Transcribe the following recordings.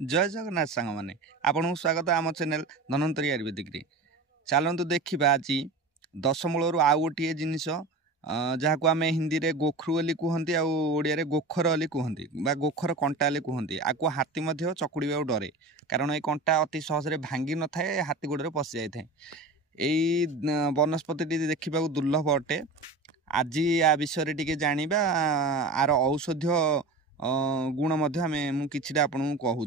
जय जगन्नाथ सांग मैंने आपन स्वागत आम चैनल धनवंतरी आयुर्वेदिक रे चलतु देखा आज दशमूल आउ गोटे जिनस जहाँ को आम हिंदी में गोखरू बोली कहते आड़िया गोखर बोली कहते गोखर कंटा बोली कहते आपको हाथी चकुड़ा डरे कारण ये कंटा अति सहज भांगी न थाए हाथी गोड़े पशि जाए यही वनस्पति देखा दुर्लभ अटे आज या विषय टी जाना आर औषधीय गुण मुझा आपन को कहूँ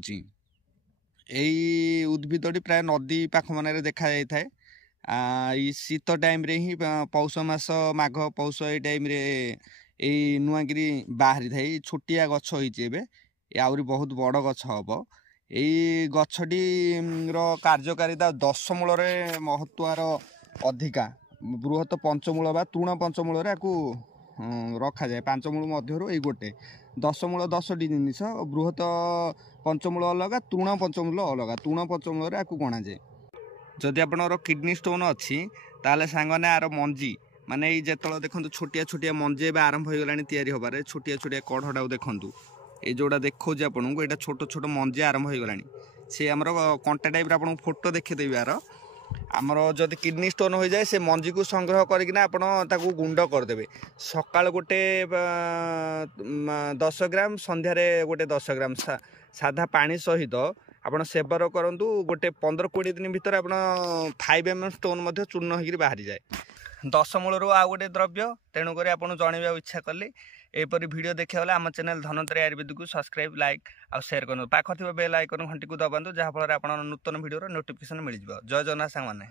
यही उद्भिदटी प्राय नदी पाख मन देखा जाए शीत टाइम रे ही पौष मास माघ पौष ये टाइम रे यही नुआगिरी बाहरी थाए छोटिया गछ होइए आहरी बहुत बड़ गछ हम यही गछटी कार्यकारिता दशमूल महत्वार अधिका बृहत पंचमूल बा तृण पंचमूल रखा जाए पांचमूल मध्य यही गोटे दशमूल 10टी जिनिस बृहत पंचमूल अलग तृण पंचमूल अलग तृण पंचमूल आपको गणा जाए जदि आपनर किडनी स्टोन अच्छी ताले सांगने आर मंजी माने जो देखो छोटिया छोटिया मंजी ए आरंभ हो गला तैयारी हबारे छोटिया छोटिया कढ़टा देखूँ ये जोड़ा देखो आपको यहाँ छोट छोट मंजी आरंभ हो गला सी आमर कंटा टाइप आपको फोटो देखीदेवी यार आमर जदि किडनी स्टोन हो जाए से मंजी को संग्रह करना आपको गुंड करदे सकाल गोटे 10 ग्राम संध्यारे गोटे 10 ग्राम साधा पानी सहित आपड़ सेवन करूँ गोटे 15-20 दिन भितर आप 5 mm स्टोन चूर्ण हो बाहरी जाए दशमूल आ गोटे द्रव्य तेणुक आपको जनवा इच्छा कली एपरी वीडियो देखा आम चैनल धनवंतरी आयुर्वेदिक को सब्सक्राइब लाइक और शेयर करूँ पाख बेल आइकन घंटी को दबातु जहाँफल आप नूतन वीडियो नोटिफिकेशन मिल जाए जय जगन्नाथ सांग माने।